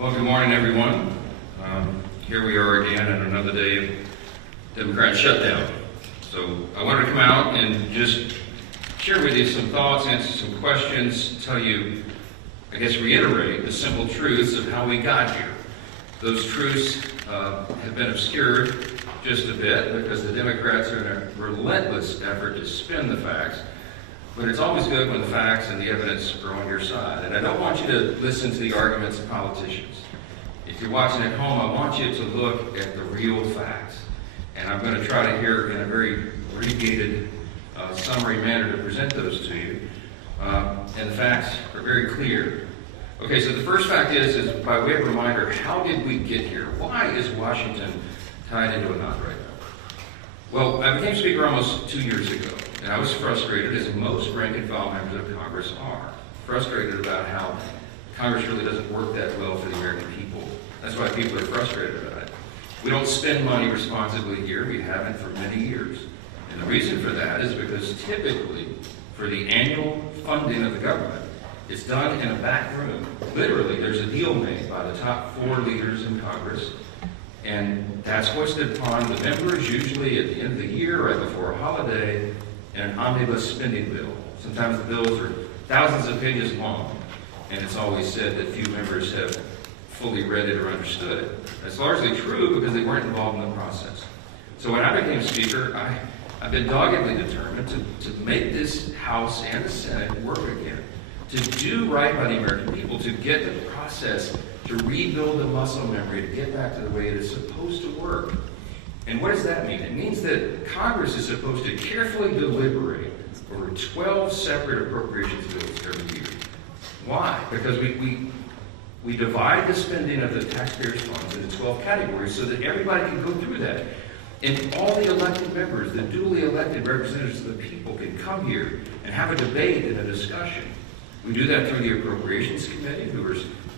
Well, good morning, everyone. Here we are again on another day of Democrat shutdown. So I wanted to come out and just share with you some thoughts, answer some questions, tell you, I guess, reiterate the simple truths of how we got here. Those truths have been obscured just a bit because the Democrats are in a relentless effort to spin the facts. But it's always good when the facts and the evidence are on your side. And I don't want you to listen to the arguments of politicians. If you're watching at home, I want you to look at the real facts. And I'm going to try to here in a very abbreviated summary manner to present those to you. And the facts are very clear. Okay, so the first fact is by way of reminder, how did we get here? Why is Washington tied into a knot right now? Well, I became Speaker almost 2 years ago. And I was frustrated, as most rank-and-file members of Congress are, frustrated about how Congress really doesn't work that well for the American people. That's why people are frustrated about it. We don't spend money responsibly here. We haven't for many years. And the reason for that is because typically, for the annual funding of the government, it's done in a back room. Literally, there's a deal made by the top 4 leaders in Congress, and that's hoisted upon the members, usually at the end of the year, right before a holiday, an omnibus spending bill. Sometimes the bills are thousands of pages long, and it's always said that few members have fully read it or understood it. That's largely true because they weren't involved in the process. So when I became Speaker, I've been doggedly determined to make this House and the Senate work again, to do right by the American people, to get the process, to rebuild the muscle memory, to get back to the way it is supposed to work. And what does that mean? It means that Congress is supposed to carefully deliberate over 12 separate appropriations bills every year. Why? Because we divide the spending of the taxpayers' funds into 12 categories so that everybody can go through that. And all the elected members, the duly elected representatives of the people, can come here and have a debate and a discussion. We do that through the Appropriations Committee,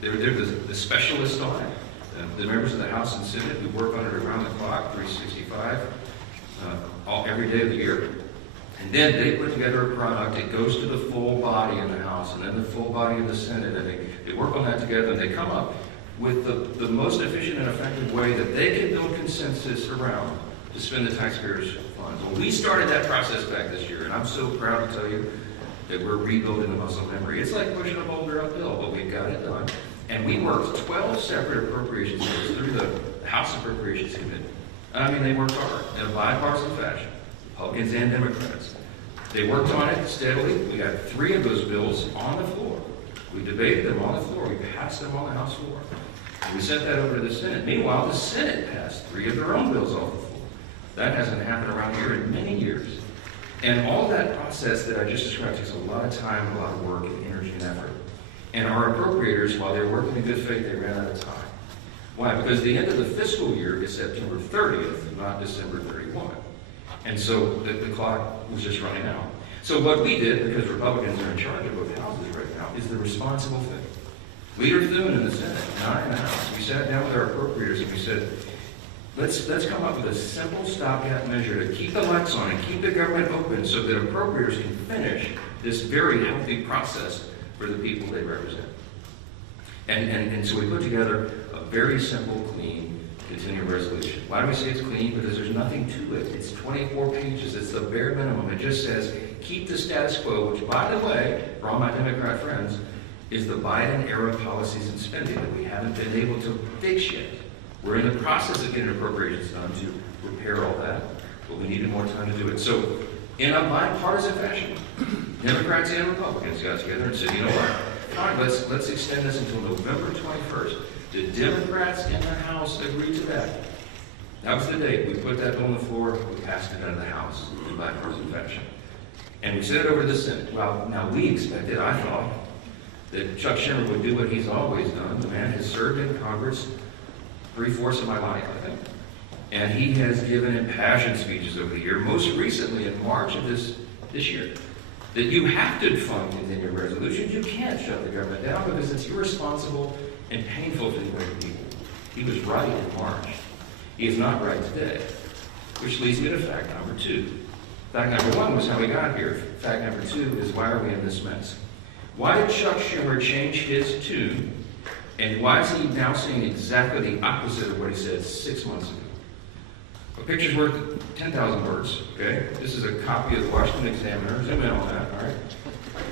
they're the specialists on it. The members of the House and Senate who work on it around the clock, 365, every day of the year. And then they put together a product. It goes to the full body in the House and then the full body of the Senate. And they work on that together and they come up with the most efficient and effective way that they can build consensus around to spend the taxpayers' funds. Well, we started that process back this year, and I'm so proud to tell you that we're rebuilding the muscle memory. It's like pushing a boulder uphill, but we've got it done. And we worked 12 separate appropriations bills through the House Appropriations Committee. I mean, they worked hard in a bipartisan fashion, Republicans and Democrats. They worked on it steadily. We got 3 of those bills on the floor. We debated them on the floor. We passed them on the House floor. And we sent that over to the Senate. Meanwhile, the Senate passed 3 of their own bills off the floor. That hasn't happened around here in many years. And all that process that I just described takes a lot of time, a lot of work, and energy and effort. And our appropriators, while they were working in good faith, they ran out of time. Why? Because the end of the fiscal year is September 30th, not December 31. And so the clock was just running out. So what we did, because Republicans are in charge of both houses right now, is the responsible thing. Leader Thune in the Senate and I in the House, we sat down with our appropriators and we said, let's come up with a simple stopgap measure to keep the lights on and keep the government open so that appropriators can finish this very healthy process for the people they represent. And so we put together a very simple, clean, continuing resolution. Why do we say it's clean? Because there's nothing to it. It's 24 pages. It's the bare minimum. It just says, keep the status quo, which, by the way, for all my Democrat friends, is the Biden-era policies and spending that we haven't been able to fix yet. We're in the process of getting appropriations done to repair all that, but we needed more time to do it. So, in a bipartisan fashion, Democrats and Republicans got together and said, you know what, fine, let's extend this until November 21st. The Democrats in the House agreed to that. That was the date. We put that bill on the floor, we passed it out of the House in bipartisan fashion. And we sent it over to the Senate. Well, now we expected, I thought, that Chuck Schumer would do what he's always done. The man has served in Congress 3/4 of my life, I think. And he has given impassioned speeches over the year, most recently in March of this year, that you have to fund continuing resolutions. You can't shut the government down because it's irresponsible and painful to the American people. He was right in March. He is not right today. Which leads me to fact number 2. Fact number 1 was how we got here. Fact number 2 is why are we in this mess? Why did Chuck Schumer change his tune And why is he now saying exactly the opposite of what he said 6 months ago? A picture's worth 10,000 words, okay? This is a copy of the Washington Examiner. Zoom in on that, all right?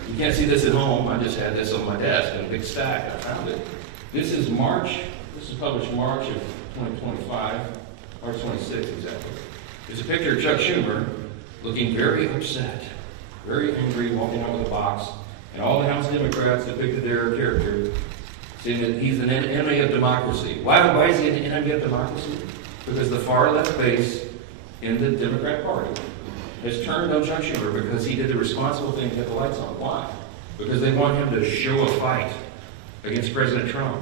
You can't see this at home. I just had this on my desk in a big stack. I found it. This is March. This is published March of 2025, March 26th exactly. There's a picture of Chuck Schumer looking very upset, very angry, walking out with a box, and all the House Democrats depicted their character, saying that he's an enemy of democracy. Why is he an enemy of democracy? Because the far left base in the Democrat Party has turned on Chuck Schumer because he did the responsible thing to get the lights on. Why? Because they want him to show a fight against President Trump.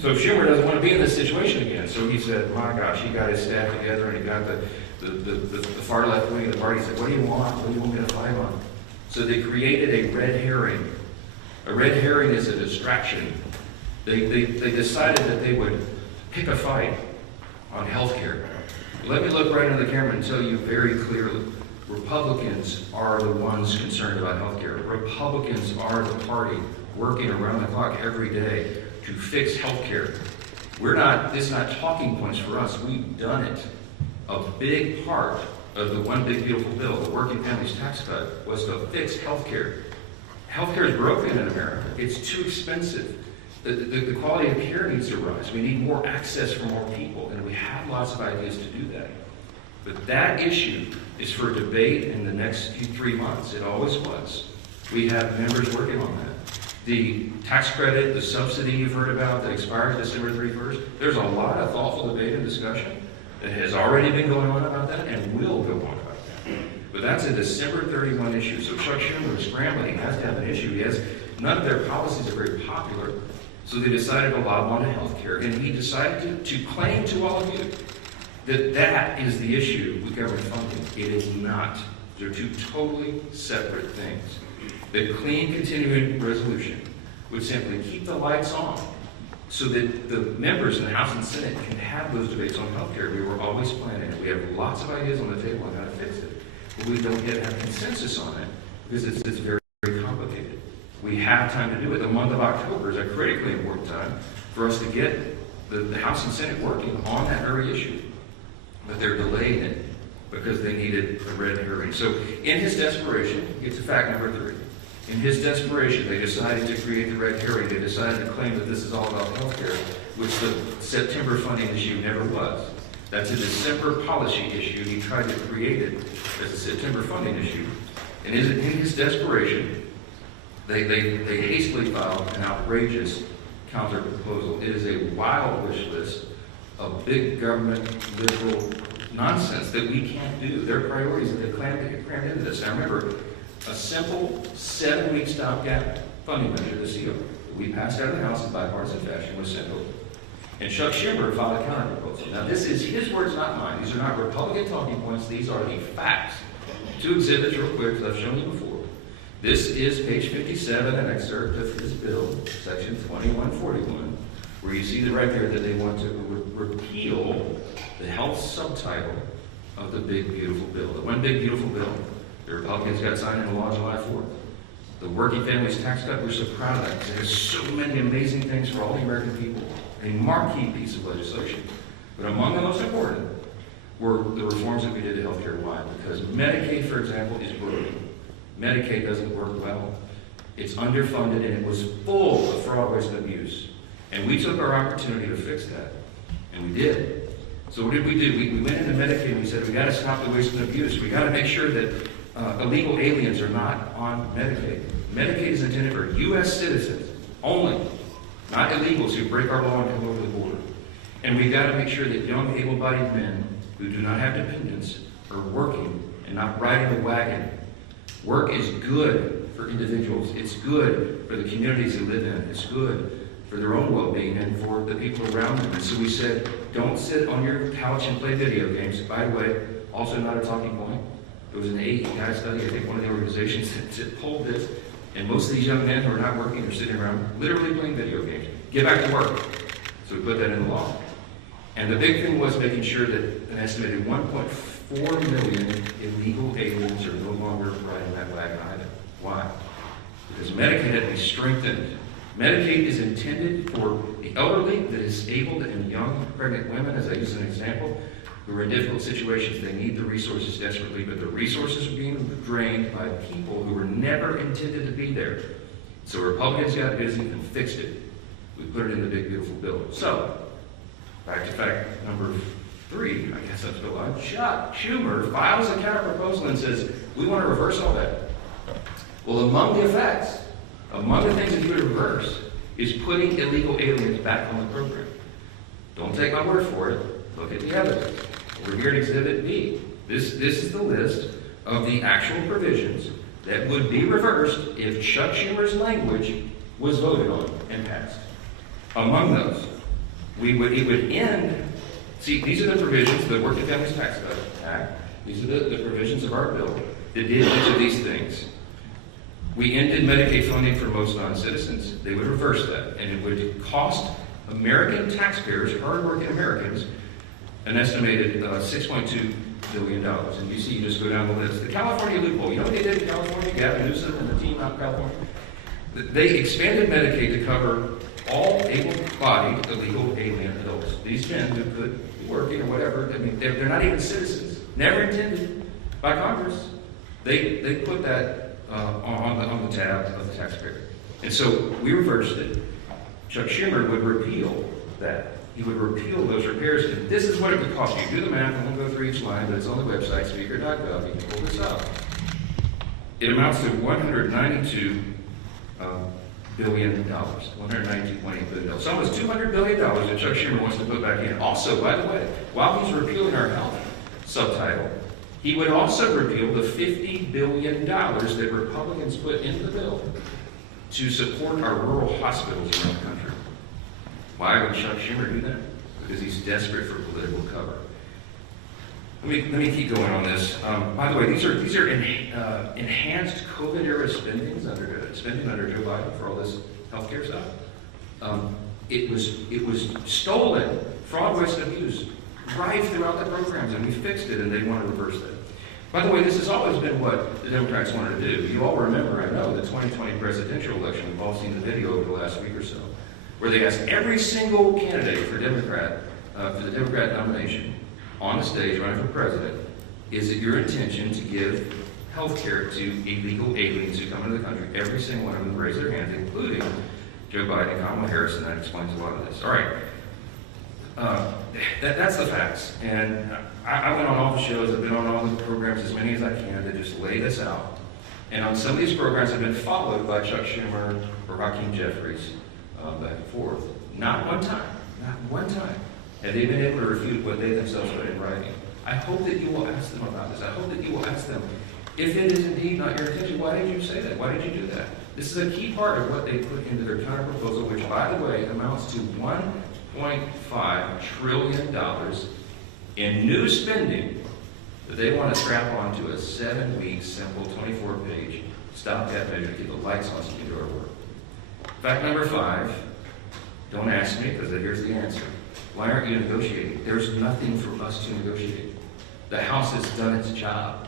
So Schumer doesn't want to be in this situation again. So he said, my gosh, he got his staff together and he got the far left wing of the party. He said, what do you want? What do you want me to fight on? So they created a red herring. A red herring is a distraction. They decided that they would pick a fight on health care. Let me look right into the camera and tell you very clearly, Republicans are the ones concerned about health care. Republicans are the party working around the clock every day to fix health care. It's not talking points for us. We've done it. A big part of the One Big Beautiful Bill, the Working Families Tax Cut, was to fix health care. Health care is broken in America. It's too expensive. The quality of care needs to rise. We need more access for more people, and we have lots of ideas to do that. But that issue is for debate in the next 3 months. It always was. We have members working on that. The tax credit, the subsidy you've heard about that expires December 31st, there's a lot of thoughtful debate and discussion that has already been going on about that and will go on about that. But that's a December 31 issue. So Chuck Schumer is scrambling. He has to have an issue. None of their policies are very popular. So they decided to lob onto health care. And he decided to claim to all of you that is the issue with government funding. It is not. They're two totally separate things. The clean continuing resolution would simply keep the lights on so that the members in the House and Senate can have those debates on health care. We were always planning it. We have lots of ideas on the table on how to fix it. But we don't yet have consensus on it because it's very, very complicated. We have time to do it. The month of October is a critically important time for us to get the House and Senate working on that very issue. But they're delaying it because they needed a red herring. So in his desperation, it's a fact number 3. In his desperation, they decided to create the red herring. They decided to claim that this is all about health care, which the September funding issue never was. That's a December policy issue. He tried to create it as a September funding issue. And in his desperation, they hastily filed an outrageous counter proposal. It is a wild wish list of big government liberal nonsense that we can't do. Their priorities that they crammed into this. Now remember, a simple 7-week stopgap funding measure, the CO, that we passed out of the House in bipartisan fashion was sent over. And Chuck Schumer filed a counter proposal. Now this is his words, not mine. These are not Republican talking points. These are the facts. 2 exhibits real quick, as I've shown you before. This is page 57, an excerpt of his bill, section 2141, where you see right there that they want to repeal the health subtitle of the Big Beautiful Bill. The One Big Beautiful Bill, the Republicans got signed into law July 4th. The Working Families Tax Cut, we're so proud of that because it has so many amazing things for all the American people. A marquee piece of legislation. But among the most important were the reforms that we did to healthcare. Why? Because Medicaid, for example, is broken. Medicaid doesn't work well. It's underfunded and it was full of fraud, waste, and abuse. And we took our opportunity to fix that. And we did. So what did we do? We went into Medicaid and we said, we got to stop the waste and abuse. We got to make sure that illegal aliens are not on Medicaid. Medicaid is intended for U.S. citizens only, not illegals who break our law and come over the border. And we got to make sure that young, able-bodied men who do not have dependents are working and not riding the wagon. Work is good for individuals. It's good for the communities they live in. It's good for their own well-being and for the people around them. And so we said, don't sit on your couch and play video games. By the way, also not a talking point. There was an AEI study, I think one of the organizations that pulled this, and most of these young men who are not working are sitting around literally playing video games. Get back to work. So we put that in the law. And the big thing was making sure that an estimated 1.4 million illegal aliens are no longer riding that wagon either. Why? Because Medicaid had to be strengthened Medicaid is intended for the elderly, the disabled, and young pregnant women, as I use as an example, who are in difficult situations. They need the resources desperately, but the resources are being drained by people who were never intended to be there. So Republicans got busy and fixed it. We put it in the big, beautiful bill. So, back to fact number 3, I guess that's the line. Chuck Schumer files a counter-proposal and says, we want to reverse all that. Well, among the effects, among the things that you would reverse, is putting illegal aliens back on the program. Don't take my word for it. Look at the evidence. We're here at Exhibit B. This is the list of the actual provisions that would be reversed if Chuck Schumer's language was voted on and passed. Among those, it would end. See, these are the provisions, the Working Families Tax Act. These are the provisions of our bill that did each of these things. We ended Medicaid funding for most non-citizens. They would reverse that, and it would cost American taxpayers, hardworking Americans, an estimated $6.2 billion. And you see, you just go down the list. The California loophole. You know what they did in California? Gavin Newsom and the team out in California? They expanded Medicaid to cover all able-bodied illegal alien adults. These men who could be working or whatever, I mean, they're not even citizens. Never intended by Congress. They put that on the tab of the taxpayer. And so we reversed it. Chuck Schumer would repeal that. He would repeal those repairs. And this is what it would cost you. Do the math. I won't go through each line, but it's on the website, speaker.gov. You can pull this up. It amounts to $192 billion. $192.8 billion. So almost $200 billion that Chuck Schumer wants to put back in. Also, by the way, while he's repealing our health subtitle, he would also repeal the $50 billion that Republicans put into the bill to support our rural hospitals around the country. Why would Chuck Schumer do that? Because he's desperate for political cover. Let me keep going on this. By the way, these are enhanced COVID-era spending under Joe Biden for all this healthcare stuff. It was stolen, fraud, waste, and abuse, right throughout the programs, and we fixed it, and they want to reverse that. By the way, this has always been what the Democrats wanted to do. You all remember, I know, the 2020 presidential election. We've all seen the video over the last week or so, where they asked every single candidate for the Democrat nomination on the stage running for president, is it your intention to give health care to illegal aliens who come into the country? Every single one of them raised their hands, including Joe Biden and Kamala Harris, and that explains a lot of this. All right. That's the facts. And I went on all the shows, I've been on all the programs, as many as I can, to just lay this out. And on some of these programs, I've been followed by Chuck Schumer or Hakeem Jeffries back and forth. Not one time have they been able to refute what they themselves put in writing. I hope that you will ask them about this. I hope that you will ask them, if it is indeed not your intention, why did you say that? Why did you do that? This is a key part of what they put into their counter-proposal, which, by the way, amounts to $1.5 trillion in new spending that they want to strap onto a 7-week, simple, 24-page stopgap measure to keep the lights on so we can do our work. Fact number 5, don't ask me, because here's the answer. Why aren't you negotiating? There's nothing for us to negotiate. The House has done its job.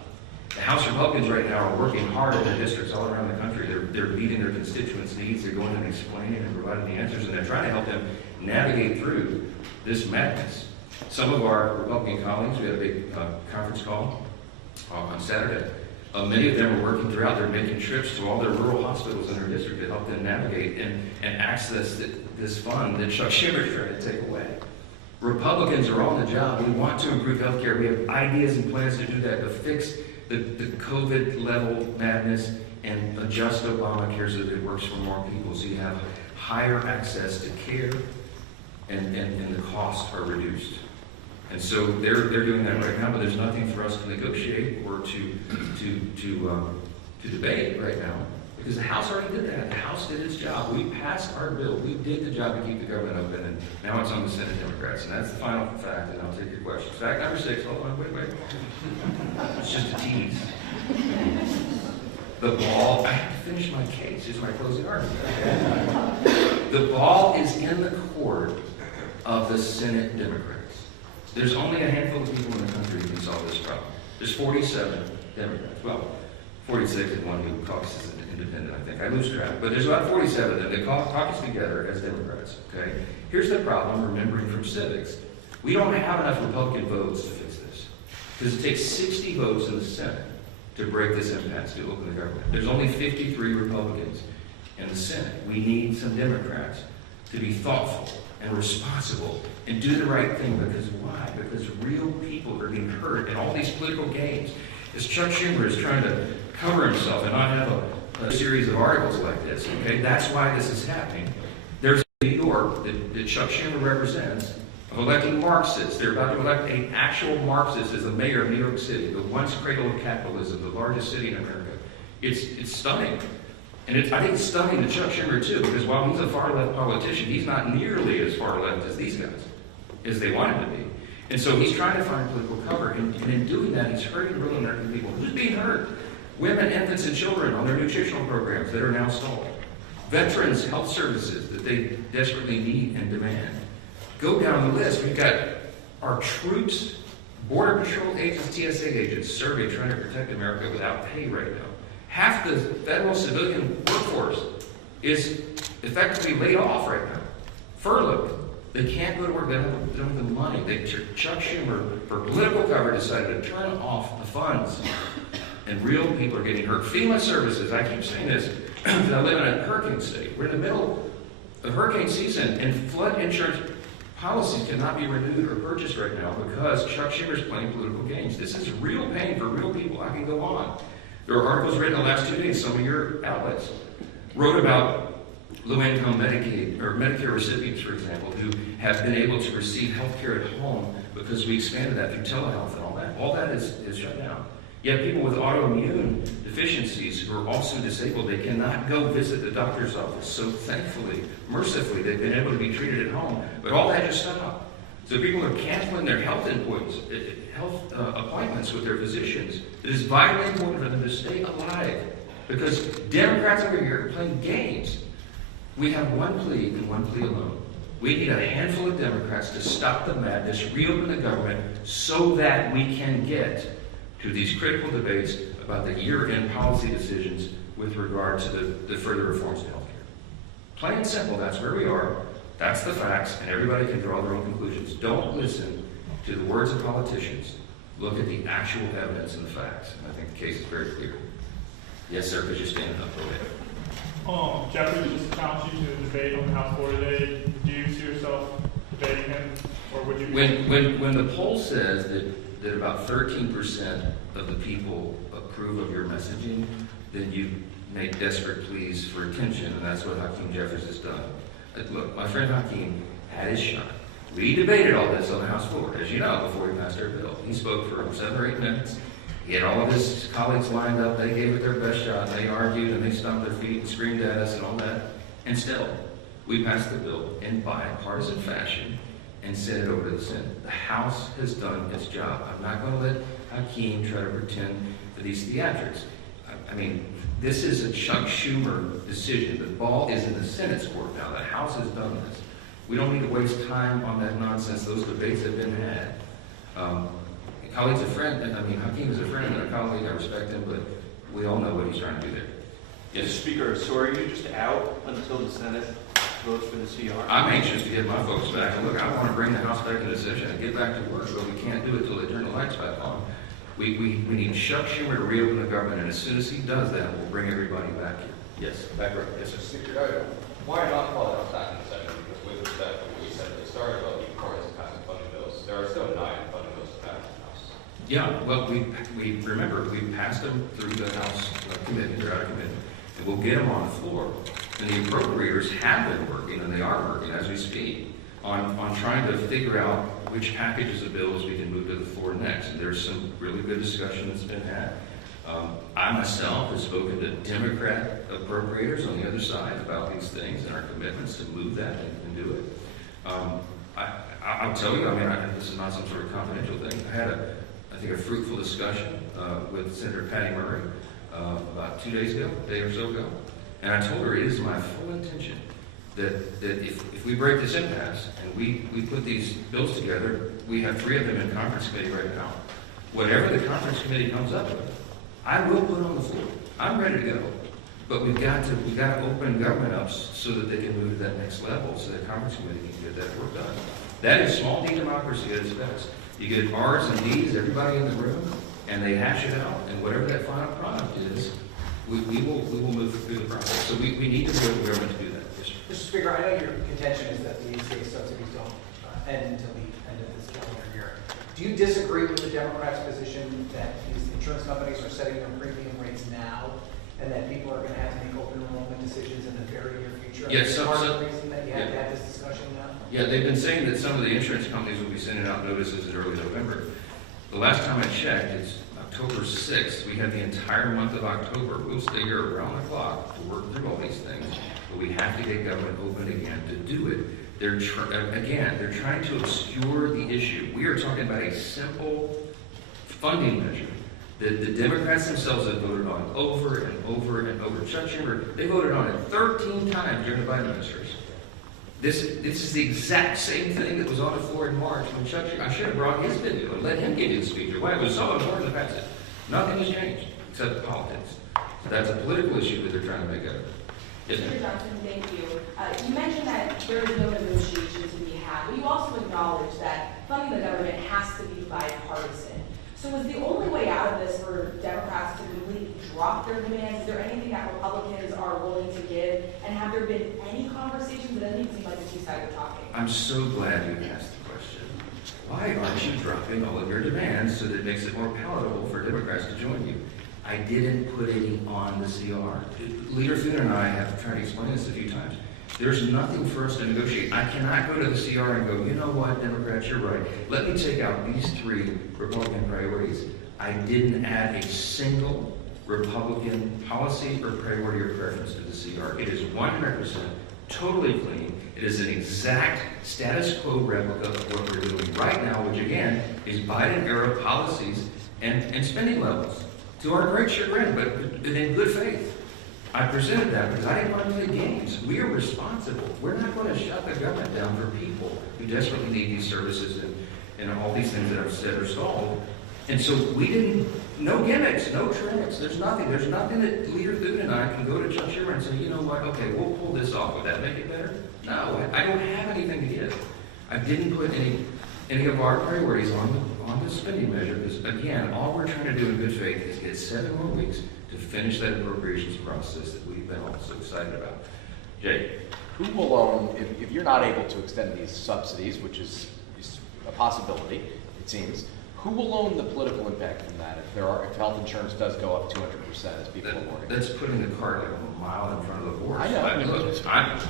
The House Republicans right now are working hard in their districts all around the country. They're meeting their constituents' needs. They're going and explaining and providing the answers, and they're trying to help them navigate through this madness. Some of our Republican colleagues, we had a big conference call on Saturday. Many of them are working throughout. They're making trips to all their rural hospitals in their district to help them navigate and access this fund that Chuck Schumer is trying to take away. Republicans are on the job. We want to improve health care. We have ideas and plans to do that, to fix the COVID level madness and adjust Obamacare so that it works for more people, so you have higher access to care and the costs are reduced. And so they're doing that right now, but there's nothing for us to negotiate or to debate right now, because the House already did that. The House did its job. We passed our bill. We did the job to keep the government open, and now it's on the Senate Democrats. And that's the final fact, and I'll take your questions. Fact number 6. Hold on, wait. It's just a tease. The ball, I have to finish my case. Here's my closing argument. The ball is in the court of the Senate Democrats. There's only a handful of people in the country who can solve this problem. There's 47 Democrats. Well, 46 and one who caucuses independent, I think. I lose track. But there's about 47 that they caucus together as Democrats, okay? Here's the problem, remembering from civics. We don't have enough Republican votes to fix this. Because it takes 60 votes in the Senate to break this impasse, to open the government. There's only 53 Republicans in the Senate. We need some Democrats to be thoughtful and responsible and do the right thing. Because why? Because real people are being hurt in all these political games. As Chuck Schumer is trying to cover himself and not have a series of articles like this, okay? That's why this is happening. There's New York that Chuck Schumer represents of electing Marxists. They're about to elect an actual Marxist as the mayor of New York City, the once cradle of capitalism, the largest city in America. It's stunning. And I think it's stunning to Chuck Schumer too, because while he's a far-left politician, he's not nearly as far-left as these guys, as they want him to be. And so he's trying to find political cover, and in doing that, he's hurting real American people. Who's being hurt? Women, infants, and children on their nutritional programs that are now stalled. Veterans' health services that they desperately need and demand. Go down the list. We've got our troops, Border Patrol agents, TSA agents serving, trying to protect America without pay right now. Half the federal civilian workforce is effectively laid off right now, furloughed. They can't go to work. They don't have the money. Chuck Schumer, for political cover, decided to turn off the funds, and real people are getting hurt. FEMA services, I keep saying this, because I live in a hurricane state. We're in the middle of hurricane season, and flood insurance policies cannot be renewed or purchased right now because Chuck Schumer is playing political games. This is real pain for real people. I can go on. There are articles written the last 2 days. Some of your outlets wrote about low-income Medicaid or Medicare recipients, for example, who have been able to receive health care at home because we expanded that through telehealth and all that. All that is shut down. Yet people with autoimmune deficiencies who are also disabled, they cannot go visit the doctor's office. So thankfully, mercifully, they've been able to be treated at home. But all that just stopped. So people are canceling their health appointments with their physicians. It is vitally important for them to stay alive because Democrats over here are playing games. We have one plea and one plea alone. We need a handful of Democrats to stop the madness, reopen the government, so that we can get to these critical debates about the year-end policy decisions with regard to the further reforms in health care. Plain and simple, that's where we are. That's the facts, and everybody can draw their own conclusions. Don't listen to the words of politicians. Look at the actual evidence and the facts. And I think the case is very clear. Yes, sir, could you stand up? Go ahead. Jeffrey just challenged you to a debate on the House floor today. Do you see yourself debating him, or would you? When the poll says that about 13% of the people approve of your messaging, then you make desperate pleas for attention, and that's what Hakeem Jeffries has done. Look, my friend Hakeem had his shot. We debated all this on the House floor, as you know, before we passed our bill. He spoke for 7 or 8 minutes. He had all of his colleagues lined up. They gave it their best shot. They argued and they stomped their feet and screamed at us and all that. And still, we passed the bill in bipartisan fashion and sent it over to the Senate. The House has done its job. I'm not going to let Hakeem try to pretend for these theatrics. I mean, this is a Chuck Schumer decision. The ball is in the Senate's court now. The House has done this. We don't need to waste time on that nonsense. Those debates have been had. Colleague's a friend. I mean, Hakeem is a friend and a colleague. I respect him, but we all know what he's trying to do there. Yes, Speaker. So are you just out until the Senate votes for the CR? I'm anxious to get my folks back. And look, I want to bring the House back into session and get back to work, but we can't do it until they turn the lights back on. We need Chuck Schumer to reopen the government, and as soon as he does that, we'll bring everybody back here. Yes, back right. Yes, sir. Speaker, why not call it back in the Senate? Because with respect to what we said at the start about the importance of passing funding bills, there are still 9 funding bills to pass in the House. Yeah, well, we remember we passed them through the House committee, they're out of committee, and we'll get them on the floor. And the appropriators have been working, and they are working as we speak, on trying to figure out which packages of bills we can move to the floor next. And there's some really good discussion that's been had. I myself have spoken to Democrat appropriators on the other side about these things and our commitments to move that and do it. I'll tell you, I mean, this is not some sort of confidential thing. I had I think a fruitful discussion with Senator Patty Murray about 2 days ago, a day or so ago. And I told her it is my full intention that if we break this impasse and we put these bills together, we have 3 of them in conference committee right now. Whatever the conference committee comes up with, I will put on the floor. I'm ready to go. But we've got to open government up so that they can move to that next level, so that Congress committee can get that work done. That is small D democracy at its best. You get R's and D's, everybody in the room, and they hash it out, and whatever that final product is, we will move through the process. So we need to go to government to do that. Yes, sir. Mr. Speaker, I know your contention is that the state subsidies don't end until the end of this calendar year. Do you disagree with the Democrats' position that these insurance companies are setting their premium rates now, and that people are going to have to make open enrollment decisions in the very near future? Yes, Part of the reason that you have to have this discussion now? Yeah, they've been saying that some of the insurance companies will be sending out notices in early November. The last time I checked, it's October 6th. We have the entire month of October. We'll stay here around the clock to work through all these things, but we have to get government open again to do it. They're trying to obscure the issue. We are talking about a simple funding measure that the Democrats themselves have voted on over and over and over. Chuck Schumer, they voted on it 13 times during the Biden administration. This is the exact same thing that was on the floor in March when Chuck Schumer, I should have brought his video and let him give you the speech. Why? It was so important to pass it. Nothing has changed except politics. So that's a political issue that they're trying to make up. Yes, Mr. ma'am. Johnson, thank you. You mentioned that there is no negotiation to be had, but you also acknowledge that funding the government has to be bipartisan. So is the only way out of this for Democrats to completely drop their demands? Is there anything that Republicans are willing to give? And have there been any conversations? It doesn't even seem like the two sides are talking. I'm so glad you asked the question. Why aren't you dropping all of your demands so that it makes it more palatable for Democrats to join you? I didn't put any on the CR. Leader Thune and I have tried to explain this a few times. There's nothing for us to negotiate. I cannot go to the CR and go, you know what, Democrats, you're right. Let me take out these 3 Republican priorities. I didn't add a single Republican policy or priority or preference to the CR. It is 100% totally clean. It is an exact status quo replica of what we're doing right now, which again is Biden-era policies and spending levels. To our great chagrin, but in good faith. I presented that because I didn't want to play games. We are responsible. We're not going to shut the government down for people who desperately need these services and all these things that I've said are stalled. And so we didn't, no gimmicks, no tricks. There's nothing that Leader Thune and I can go to Chuck Schumer and say, you know what, okay, we'll pull this off. Would that make it better? No, I don't have anything to give. I didn't put any of our priorities on the spending measure because, again, all we're trying to do in good faith is get 7 more weeks to finish that appropriations process that we've been all so excited about. Jay? Who will own, if you're not able to extend these subsidies, which is a possibility, it seems, who will own the political impact from that if health insurance does go up 200% as people are warning? That's putting the cart like a mile in front of the horse. I know.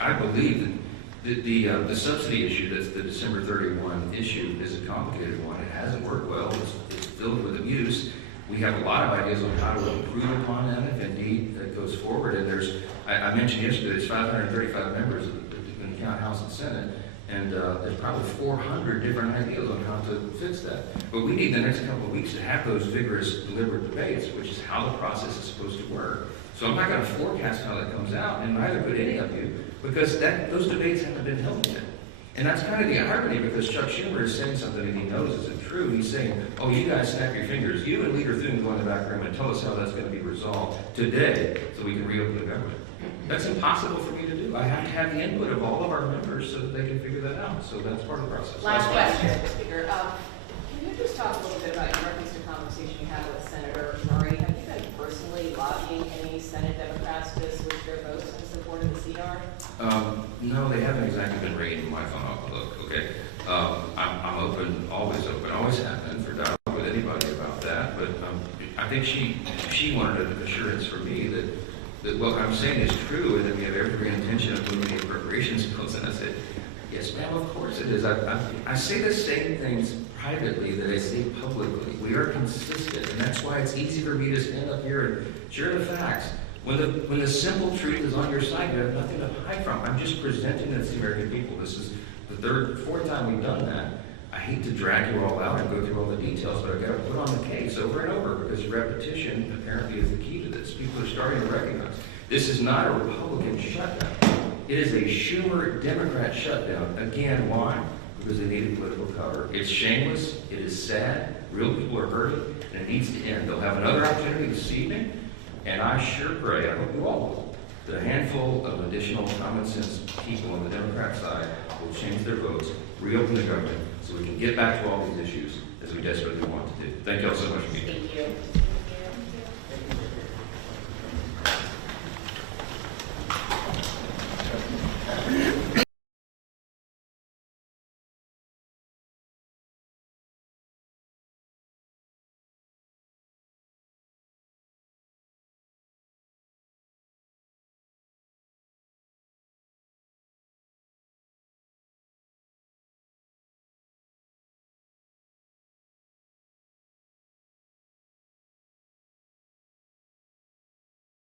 I believe that the subsidy issue, that's the December 31 issue, is a complicated one. It hasn't worked well. It's filled with abuse. We have a lot of ideas on how to improve upon that if indeed that goes forward. And I mentioned yesterday, there's 535 members of the House and Senate, and there's probably 400 different ideas on how to fix that. But we need the next couple of weeks to have those vigorous, deliberate debates, which is how the process is supposed to work. So I'm not going to forecast how that comes out, and neither could any of you, because those debates haven't been held yet. And that's kind of the irony, because Chuck Schumer is saying something that he knows isn't true. He's saying, oh, you guys snap your fingers. You and Leader Thune go in the back room and tell us how that's going to be resolved today so we can reopen the government. That's impossible for me to do. I have to have the input of all of our members so that they can figure that out. So that's part of the process. Last question, Mr. Speaker. Can you just talk a little bit about, in reference to a conversation you had with Senator Murray, have you been personally lobbying any Senate Democrats to switch their votes in support of the CR? No, they haven't exactly been ringing my phone off the hook, okay? I'm open, always have been for dialogue with anybody about that, but I think she wanted an assurance from me that what I'm saying is true and that we have every intention of moving the appropriations bills. And I said, yes, ma'am, of course it is. I say the same things privately that I say publicly. We are consistent, and that's why it's easy for me to stand up here and share the facts. When the simple truth is on your side, you have nothing to hide from. I'm just presenting it to the American people. This is the fourth time we've done that. I hate to drag you all out and go through all the details, but I've got to put on the case over and over because repetition apparently is the key to this. People are starting to recognize this is not a Republican shutdown. It is a Schumer Democrat shutdown. Again, why? Because they needed political cover. It's shameless. It is sad. Real people are hurting, and it needs to end. They'll have another opportunity this evening. And I sure pray, I hope you all will, that a handful of additional common sense people on the Democrat side will change their votes, reopen the government, so we can get back to all these issues as we desperately want to do. Thank you all so much for being here. Thank you.